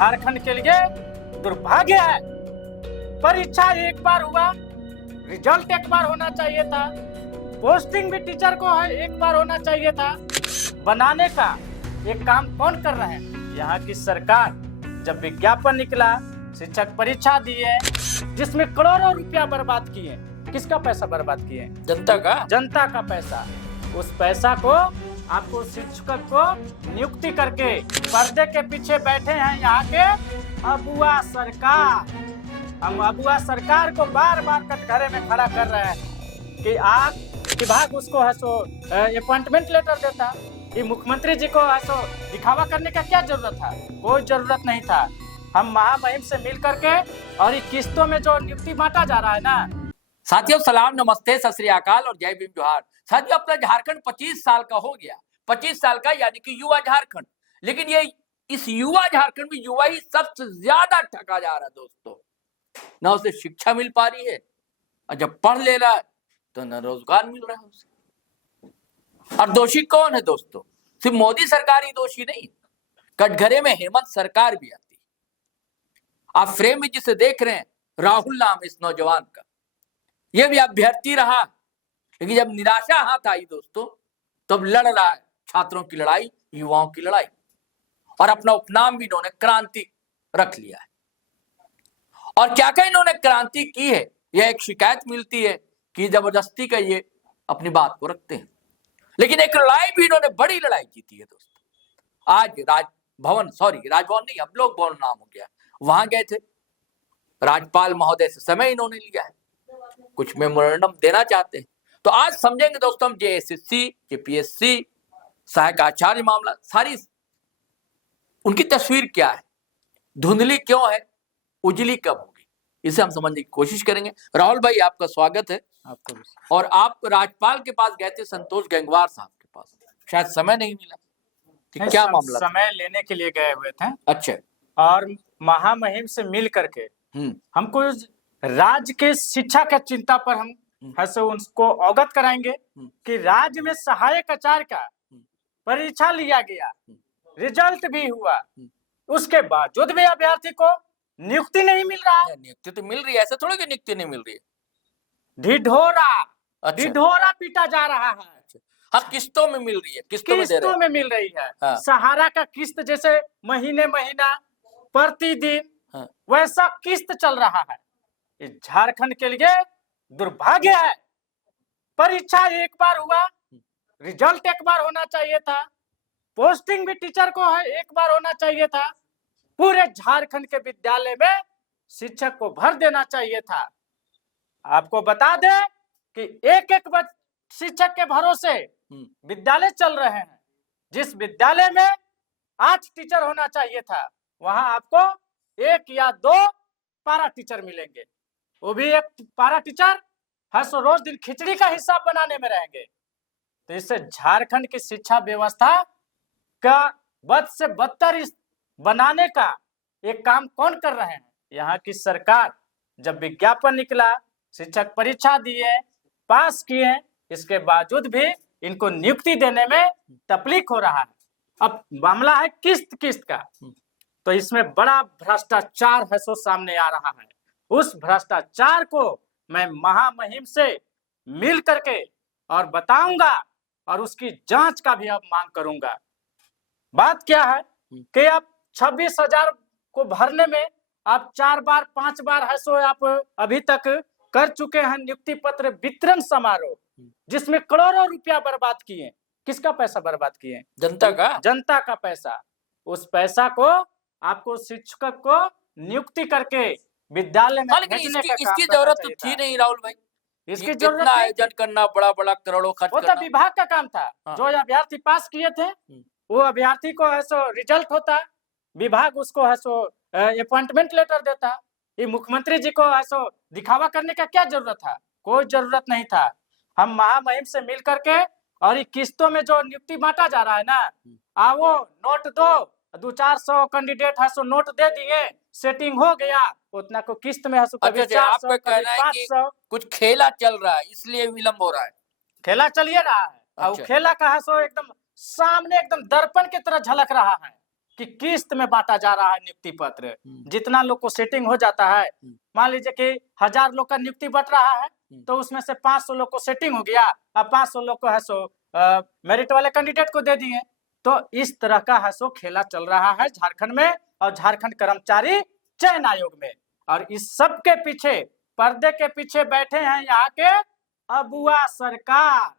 झारखंड के लिए दुर्भाग्य है। परीक्षा एक बार हुआ, रिजल्ट एक बार होना चाहिए था, पोस्टिंग भी टीचर को है एक बार होना चाहिए था। बनाने का एक काम कौन कर रहा है? यहाँ की सरकार। जब विज्ञापन निकला, शिक्षक परीक्षा दिए, जिसमें करोड़ों रुपया बर्बाद किए। किसका पैसा बर्बाद किए? जनता का पैसा। उस पैसा को आपको शिक्षक को नियुक्ति करके पर्दे के पीछे बैठे हैं यहाँ के अबुआ सरकार। हम अबुआ सरकार को बार बार कटघरे में खड़ा कर रहे हैं कि आप विभाग उसको है सो अपॉइंटमेंट लेटर देता। ये मुख्यमंत्री जी को है सो दिखावा करने का क्या जरूरत था? कोई जरूरत नहीं था। हम महामहिम से मिल करके और ये किस्तों में जो नियुक्ति बांटा जा रहा है ना। साथियों सलाम, नमस्ते, सत श्री अकाल और जय भीम जोहार। साथियों अपना झारखंड 25 साल का हो गया। 25 साल का यानी कि युवा झारखंड। लेकिन ये इस युवा झारखंड में युवा ही सबसे ज्यादा ठगा जा रहा है दोस्तों। न उसे शिक्षा मिल पा रही है और जब पढ़ ले रहा है तो न रोजगार मिल रहा है उसे। और दोषी कौन है दोस्तों? सिर्फ मोदी सरकार ही दोषी नहीं, कटघरे में हेमंत सरकार भी आती। आप फ्रेम में जिसे देख रहे हैं, राहुल नाम इस नौजवान का, यह भी अभ्यर्थी रहा। लेकिन जब निराशा हाथ आई दोस्तों, तब लड़ रहा है छात्रों की लड़ाई, युवाओं की लड़ाई। और अपना उपनाम भी इन्होंने क्रांति रख लिया है। और क्या क्या इन्होंने क्रांति की है, यह एक शिकायत मिलती है कि जबरदस्ती का ये अपनी बात को रखते हैं। लेकिन एक लड़ाई भी इन्होंने बड़ी लड़ाई जीती है दोस्तों। आज राजभवन नहीं, अब लोग भवन नाम हो गया, वहां गए थे। राज्यपाल महोदय से समय इन्होंने लिया है, कुछ मेमोरेंडम देना चाहते हैं। तो आज समझेंगे दोस्तों हम जेएसएससी, जेपीएससी, सहायक आचार्य मामला, सारी उनकी तस्वीर क्या है, धुंधली क्यों है, उजली कब होगी, इसे हम समझने की कोशिश करेंगे। राहुल भाई आपका स्वागत है। आपको भी। और आप राज्यपाल के पास गए थे, संतोष गंगवार साहब के पास, शायद समय नहीं मिला, क्या मामला? समय लेने के लिए गए हुए थे। अच्छा। और महामहिम से मिल करके हमको राज्य के शिक्षा का चिंता पर हम ऐसे उनको अवगत कराएंगे कि राज्य में सहायक आचार्य का परीक्षा लिया गया, रिजल्ट भी हुआ, उसके बावजूद भी अभ्यर्थी को नियुक्ति नहीं मिल रहा है। नियुक्ति तो मिल रही है, ऐसा थोड़ा कि नियुक्ति नहीं मिल रही है। ढिढोरा पीटा जा रहा है। हाँ, किस्तों में मिल रही है, किस्तों में मिल रही है। हाँ। सहारा का किस्त जैसे महीना प्रतिदिन, हाँ। वैसा किस्त चल रहा है। इस झारखंड के लिए दुर्भाग्य है। परीक्षा एक बार हुआ, रिजल्ट एक बार होना चाहिए था, पोस्टिंग भी टीचर को है एक बार होना चाहिए था। पूरे झारखंड के विद्यालय में शिक्षक को भर देना चाहिए था। आपको बता दें कि एक शिक्षक के भरोसे विद्यालय चल रहे हैं। जिस विद्यालय में 8 टीचर होना चाहिए था, वहां आपको 1 या 2 पारा टीचर मिलेंगे। वो भी एक पारा टीचर हर रोज दिन खिचड़ी का हिसाब बनाने में रहेंगे। तो इससे झारखंड की शिक्षा व्यवस्था का बद से बदतर बनाने का एक काम कौन कर रहे हैं? यहाँ की सरकार। जब विज्ञापन निकला, शिक्षक परीक्षा दिए, पास किए, इसके बावजूद भी इनको नियुक्ति देने में तकलीफ हो रहा है। अब मामला है किस्त का। तो इसमें बड़ा भ्रष्टाचार है सो सामने आ रहा है। उस भ्रष्टाचार को मैं महामहिम से मिल करके और बताऊंगा और उसकी जांच का भी अब मांग करूंगा। बात क्या है कि आप 26,000 को भरने में आप 4 बार 5 बार है सो आप अभी तक कर चुके हैं नियुक्ति पत्र वितरण समारोह, जिसमें करोड़ों रुपया बर्बाद किए। किसका पैसा बर्बाद किए? जनता का पैसा। उस पैसा को आपको शिक्षक को नियुक्ति करके विद्यालय में भेजने का इसकी जरूरत तो थी नहीं राहुल भाई। इसकी जरूरत आयोजन करना, बड़ा करोड़ों खर्च करना, वो तो विभाग का काम था। हाँ। जो अभ्यर्थी पास किए थे, वो अभ्यर्थी को है सो रिजल्ट होता, विभाग उसको है सो अपॉइंटमेंट लेटर देता। ये मुख्यमंत्री जी को है सो दिखावा करने का क्या जरूरत था? कोई जरूरत नहीं था। हम महामहिम से मिल करके और ये किस्तों में जो नियुक्ति बांटा जा रहा है ना, वो नोट दो, 200-400 कैंडिडेट है सो नोट दे दिए, सेटिंग हो गया, उतना को किस्त में है सो कभी 400 कभी 500। कुछ खेला चल रहा है इसलिए विलम्ब हो रहा है। खेला चलिए रहा है। और खेला का है सो एकदम सामने एकदम दर्पण की तरह झलक रहा है कि किस्त में बांटा जा रहा है नियुक्ति पत्र। जितना लोग को सेटिंग हो जाता है, मान लीजिए कि 1000 लोग का नियुक्ति बट रहा है, तो उसमें से 500 लोग को सेटिंग हो गया, अब 500 लोग को है सो मेरिट वाले कैंडिडेट को दे दिए। तो इस तरह का है सो खेला चल रहा है झारखंड में और झारखंड कर्मचारी चयन आयोग में। और इस सब के पीछे, पर्दे के पीछे बैठे हैं यहाँ के अबुआ सरकार।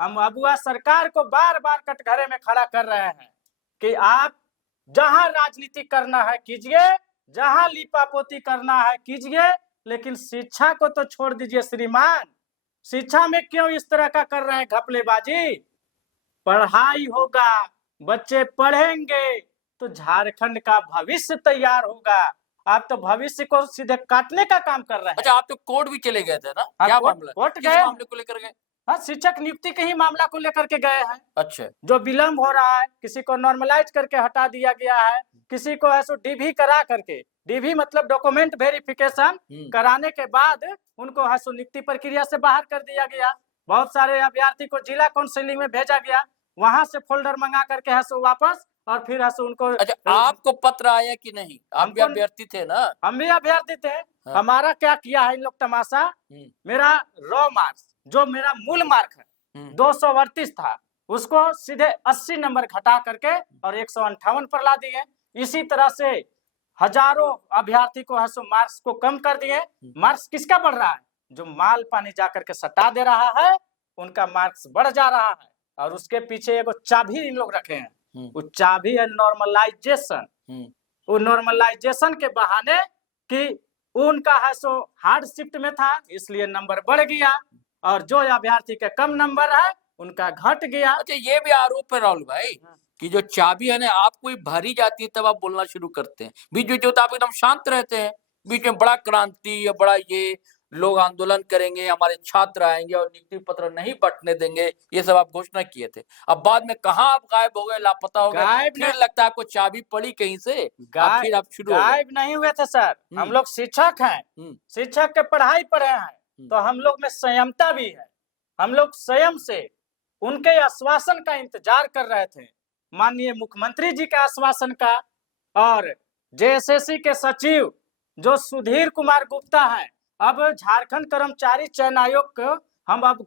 हम अबुआ सरकार को बार बार कटघरे में खड़ा कर रहे हैं कि आप जहां राजनीति करना है कीजिए, जहां लीपापोती करना है कीजिए, लेकिन शिक्षा को तो छोड़ दीजिए श्रीमान। शिक्षा में क्यों इस तरह का कर रहे हैं घपलेबाजी? पढ़ाई होगा, बच्चे पढ़ेंगे तो झारखंड का भविष्य तैयार होगा। आप तो भविष्य को सीधे काटने का काम कर रहे हैं। अच्छा, आप तो कोर्ट भी चले गए थे ना? हाँ, क्या मामला? कोर्ट किस गए, मामले को लेकर गए? हाँ, शिक्षक नियुक्ति के ही मामला को लेकर के गए हैं। अच्छा, जो विलम्ब हो रहा है, किसी को नॉर्मलाइज करके हटा दिया गया है, किसी को ऐसो डीवी करा करके, डीवी मतलब डॉक्यूमेंट वेरिफिकेशन कराने के बाद उनको है सो नियुक्ति प्रक्रिया से बाहर कर दिया गया। बहुत सारे अभ्यर्थी को जिला काउंसिलिंग में भेजा गया, वहां से फोल्डर मंगा करके है सो वापस, और फिर है सो उनको। अच्छा, आपको पत्र आया कि नहीं? आप भी हमको- अभ्यर्थी थे ना? हम भी अभ्यर्थी थे। हाँ। हमारा क्या किया है इन लोग तमाशा, मेरा रॉ मार्क्स जो मेरा मूल मार्क है 238 था, उसको सीधे 80 नंबर घटा करके और 158 पर ला दिए। इसी तरह से हजारों अभ्यर्थी को है सो मार्क्स को कम कर दिए। मार्क्स किसका बढ़ रहा है? जो माल पानी जाकर के सटा दे रहा है उनका मार्क्स बढ़ जा रहा है। और उसके पीछे एगो चाबी इन लोग रखे हैं, वो चाबी है नॉर्मलाइजेशन। वो नॉर्मलाइजेशन के बहाने कि उनका है सो हार्ड शिफ्ट में था इसलिए नंबर बढ़ गया, और जो अभ्यर्थी के कम नंबर है उनका घट गया। अच्छा, ये भी आरोप है राहुल भाई कि जो चाबी है ना, आप कोई भरी जाती है तब आप बोलना शुरू करते हैं, बीच बीच में तो आप एकदम शांत रहते हैं, बीच में बड़ा क्रांति या बड़ा ये लोग आंदोलन करेंगे, हमारे छात्र आएंगे और नियुक्ति पत्र नहीं बंटने देंगे, ये सब आप घोषणा किए थे। अब बाद में कहाँ आप गायब हो गए, लापता हो गए, फिर लगता है आपको चाबी पड़ी कहीं से, फिर आप शुरू गायब नहीं हुए थे सर। हम लोग शिक्षक हैं, शिक्षक के पढ़ाई पढ़े हैं, तो हम लोग में संयमता भी है। हम लोग स्वयं से उनके आश्वासन का इंतजार कर रहे थे, माननीय मुख्यमंत्री जी के आश्वासन का। और जेएसएससी के सचिव जो सुधीर कुमार गुप्ता है, अब झारखंड कर्मचारी चयन आयोग को हम अब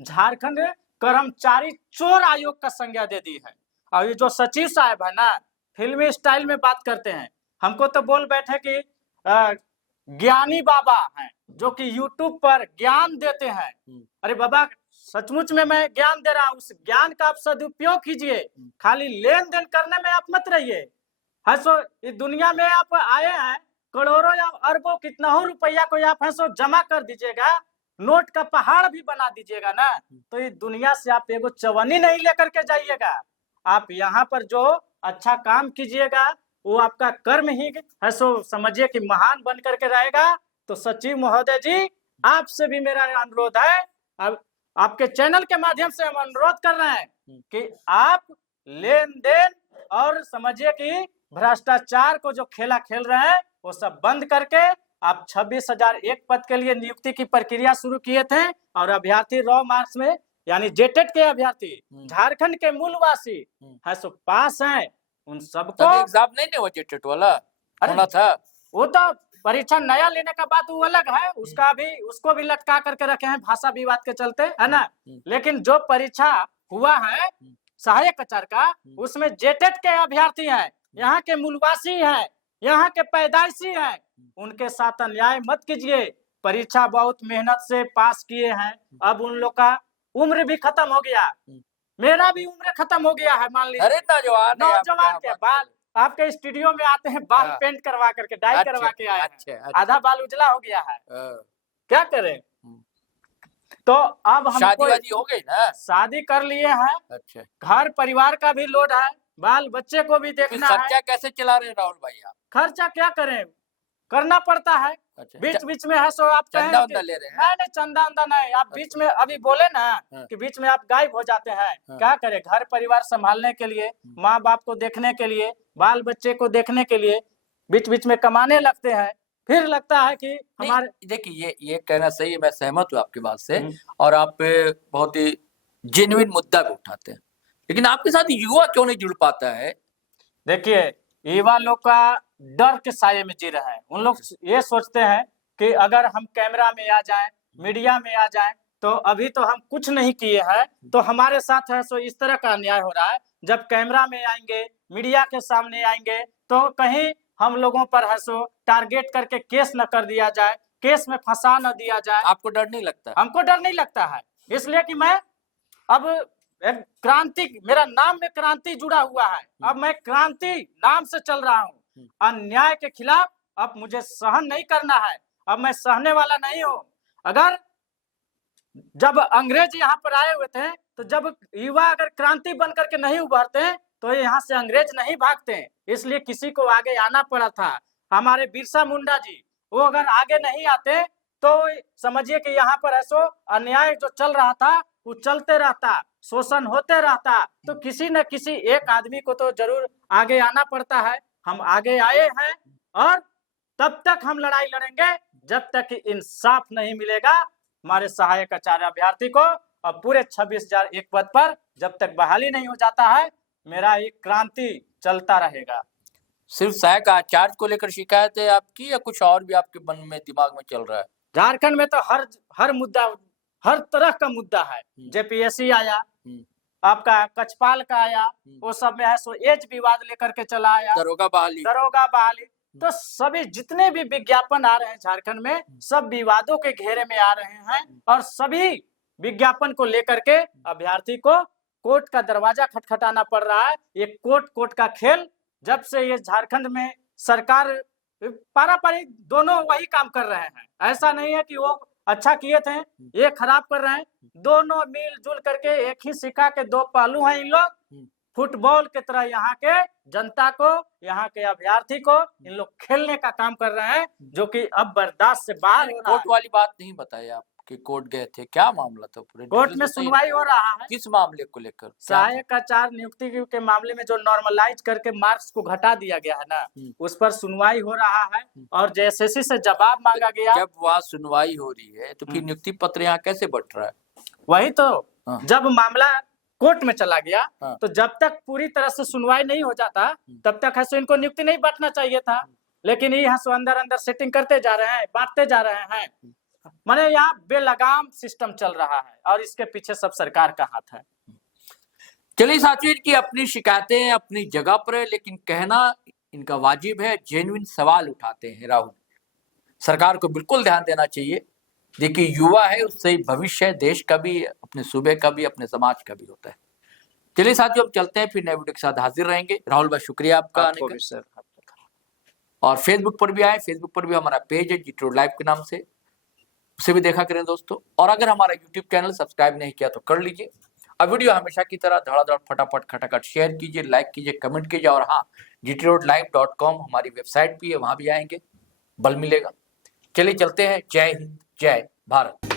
झारखंड कर्मचारी चोर आयोग का संज्ञा दे दी है। और ये जो सचिव साहब है ना, फिल्मी स्टाइल में बात करते हैं। हमको तो बोल बैठे कि ज्ञानी बाबा हैं जो कि यूट्यूब पर ज्ञान देते हैं। अरे बाबा, सचमुच में मैं ज्ञान दे रहा हूँ, उस ज्ञान का आप सदुपयोग कीजिए, खाली लेन देन करने में आप मत रहिए। है सो इस दुनिया में आप आए हैं, करोड़ों या अरबों कितना हो रुपया को आप है सो जमा कर दीजिएगा, नोट का पहाड़ भी बना दीजिएगा ना, तो इस दुनिया से आप एगो चवन्नी नहीं लेकर के जाइएगा। आप यहाँ पर जो अच्छा काम कीजिएगा वो आपका कर्म ही है सो समझिए कि महान बन करके रहेगा। तो सचिव महोदय जी, आपसे भी मेरा अनुरोध है, अब आपके चैनल के माध्यम से हम अनुरोध कर रहे हैं कि आप लेन देन और समझिए कि भ्रष्टाचार को जो खेला खेल रहे हैं वो सब बंद करके आप 26,001 पद के लिए नियुक्ति की प्रक्रिया शुरू किए थे। और अभ्यर्थी रॉ मार्क्स में यानी जेटेट के अभ्यर्थी झारखंड के मूलवासी है सो पास हैं, उन सबको एग्जाम नहीं हुआ जेटेट वाला होना था। वो तो परीक्षा नया लेने का बात वो अलग है, उसका भी उसको भी लटका करके रखे हैं भाषा विवाद के चलते, है ना। लेकिन जो परीक्षा हुआ है सहायक आचार्य का, उसमें जेटेट के अभ्यर्थी हैं, यहाँ के मूलवासी हैं, यहाँ के पैदाइशी हैं, उनके साथ अन्याय मत कीजिए। परीक्षा बहुत मेहनत से पास किए हैं, अब उन लोग का उम्र भी खत्म हो गया, मेरा भी उम्र खत्म हो गया है। मान लीजिए अरे नौजवान के बाल आपके स्टूडियो में आते हैं, बाल पेंट करवा करके डाई करवा के आए हैं, आधा बाल उजला हो गया है, क्या करें। तो अब हम शादी हो गई ना, शादी कर लिए हैं। अच्छा, घर परिवार का भी लोड है, बाल बच्चे को भी देखना है। खर्चा कैसे चला रहे राहुल भाई आप? खर्चा क्या करें, करना पड़ता है। अच्छा, बीच बीच में है सो आप चंदा उंदा ले रहे हैं? नहीं, चंदा उंदा नहीं। आप बीच में अभी बोले ना कि बीच में आप गायब हो जाते हैं, क्या करें, घर परिवार संभालने के लिए, माँ बाप को देखने के लिए, बाल बच्चे को देखने के लिए बीच बीच में कमाने लगते हैं। फिर लगता है कि हमारे, देखिए ये कहना सही है, मैं सहमत हूँ आपकी बात से, और आप बहुत ही जेन्युइन मुद्दा भी उठाते हैं, लेकिन आपके साथ युवा क्यों नहीं जुड़ पाता है? देखिए, युवा लोग का डर के साये में जी रहे हैं। उन लोग ये सोचते हैं कि अगर हम कैमरा में आ जाएं, मीडिया में आ जाएं, तो अभी तो हम कुछ नहीं किए हैं, तो हमारे साथ है सो इस तरह का अन्याय हो रहा है। जब कैमरा में आएंगे, मीडिया के सामने आएंगे, तो कहीं हम लोगों पर है सो टारगेट करके केस न कर दिया जाए, केस में फंसा न दिया जाए। आपको डर नहीं लगता? हमको डर नहीं लगता है, इसलिए कि मैं अब एक क्रांति, मेरा नाम में क्रांति जुड़ा हुआ है। अब मैं क्रांति नाम से चल रहा हूँ। अन्याय के खिलाफ अब मुझे सहन नहीं करना है, अब मैं सहने वाला नहीं हूँ। अगर जब अंग्रेज यहाँ पर आए हुए थे, तो जब युवा अगर क्रांति बन करके नहीं उभरते तो यहाँ से अंग्रेज नहीं भागते, इसलिए किसी को आगे आना पड़ा था। हमारे बिरसा मुंडा जी, वो अगर आगे नहीं आते तो समझिए कि यहाँ पर ऐसो अन्याय जो चल रहा था वो चलते रहता, शोषण होते रहता, तो किसी न किसी एक आदमी को तो जरूर आगे आना पड़ता है। हम आगे आए हैं और तब तक हम लड़ाई लड़ेंगे जब तक इंसाफ नहीं मिलेगा हमारे सहायक आचार्य अभ्यर्थी को, और पूरे 26,001 पद पर जब तक बहाली नहीं हो जाता है, मेरा ये क्रांति चलता रहेगा। सिर्फ सहायक आचार्य को लेकर शिकायत है आपकी, या कुछ और भी आपके मन में दिमाग में चल रहा है? झारखंड में तो हर मुद्दा, हर तरह का मुद्दा है। जेपीएससी आया, आपका कचपाल का आया, वो सब में है सो एज विवाद लेकर के चला आया, दरोगा बहाली, तो सभी जितने भी विज्ञापन आ रहे हैं झारखंड में, सब विवादों के घेरे में आ रहे हैं। और सभी विज्ञापन को लेकर के अभ्यर्थी को कोर्ट का दरवाजा खटखटाना पड़ रहा है। ये कोर्ट का खेल, जब से ये झारखंड में सरकार पारापारी दोनों वही काम कर रहे हैं। ऐसा नहीं है कि वो अच्छा किए थे, ये खराब कर रहे हैं। दोनों मिलजुल करके एक ही सिक्का के दो पहलू हैं। इन लोग फुटबॉल की तरह यहाँ के जनता को, यहाँ के अभ्यर्थी को इन लोग खेलने का काम कर रहे हैं, जो कि अब बर्दाश्त से बाहर हो रहा है। कोर्ट वाली बात नहीं बताई आप कि कोर्ट गए थे, क्या मामला था? पूरे कोर्ट में सुनवाई हो रहा है। किस मामले को लेकर? सहायक आचार्य नियुक्ति के मामले में जो नॉर्मलाइज करके मार्क्स को घटा दिया गया है ना, उस पर सुनवाई हो रहा है और जेएसएससी से जवाब मांगा गया। जब वहाँ सुनवाई हो रही है तो फिर नियुक्ति पत्र यहाँ कैसे बट रहा है? वही तो, जब मामला कोर्ट में चला गया, तो जब तक पूरी तरह से सुनवाई नहीं हो जाता तब तक है सो इनको नियुक्ति नहीं बांटना चाहिए था। लेकिन ये सो अंदर सेटिंग करते जा रहे हैं, बांटते जा रहे हैं। माने यहाँ बेलगाम सिस्टम चल रहा है और इसके पीछे सब सरकार का हाथ है। चलिए साथियों, इनकी अपनी शिकायतें अपनी जगह पर है, लेकिन कहना इनका वाजिब है। जेन्युइन सवाल उठाते हैं राहुल, सरकार को बिल्कुल ध्यान देना चाहिए। देखिए, युवा है, उससे भविष्य है देश का भी, अपने सूबे का भी, अपने समाज का भी होता है। चलिए साथियों, अब चलते हैं, फिर नए वीडियो के साथ हाजिर रहेंगे। राहुल भाई, शुक्रिया आपका आने का। और फेसबुक पर भी आए, फेसबुक पर भी हमारा पेज है GT Road Live के नाम से, उसे भी देखा करें दोस्तों। और अगर हमारा यूट्यूब चैनल सब्सक्राइब नहीं किया तो कर लीजिए। अब वीडियो हमेशा की तरह धड़ाधड़ फटाफट खटाखट शेयर कीजिए, लाइक कीजिए, कमेंट कीजिए। और हाँ, GTRoadLive.com हमारी वेबसाइट भी है, वहां भी आएंगे, बल मिलेगा। चलिए चलते हैं। जय हिंद, जय भारत।